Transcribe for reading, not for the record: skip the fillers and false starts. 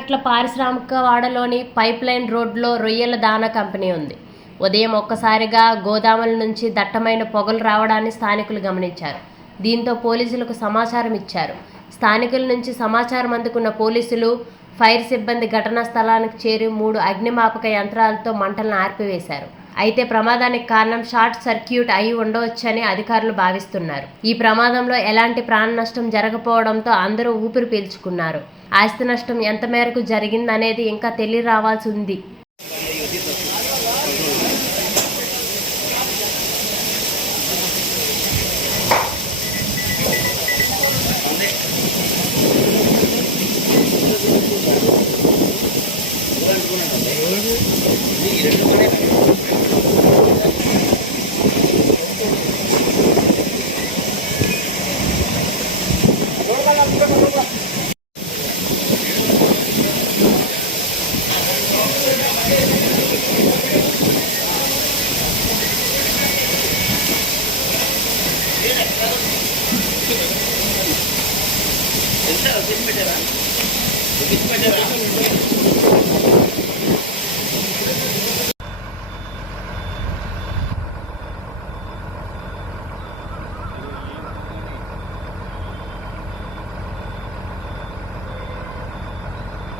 ఎర్రగట్ల పారిశ్రామిక వాడలోని pipe line రోడ్లో రొయ్యల దాణా కంపెనీ ఉంది. ఉదయం ఒక్కసారిగా గోదాముల నుంచి దట్టమైన పొగలు రావడాన్ని స్థానికులు గమనించారు. దీంతో పోలీసులకు సమాచారం ఇచ్చారు. స్థానికుల నుంచి సమాచారం అందుకున్న పోలీసులు, ఫైర్ సిబ్బంది ఘటనా స్థలానికి చేరి 3 అగ్నిమాపక యంత్రాలతో మంటలను ఆర్పివేశారు. అయితే ప్రమాదానికి కారణం షార్ట్ సర్క్యూట్ అయి ఉండవచ్చని అధికారులు భావిస్తున్నారు. ఈ ప్రమాదంలో ఎలాంటి ప్రాణ నష్టం జరగకపోవడంతో అందరూ ఊపిరి పీల్చుకున్నారు. ఆస్తి నష్టం ఎంత మేరకు జరిగిందనేది ఇంకా తెలియరావాల్సి ఉంది. ఎంత పెట్టారా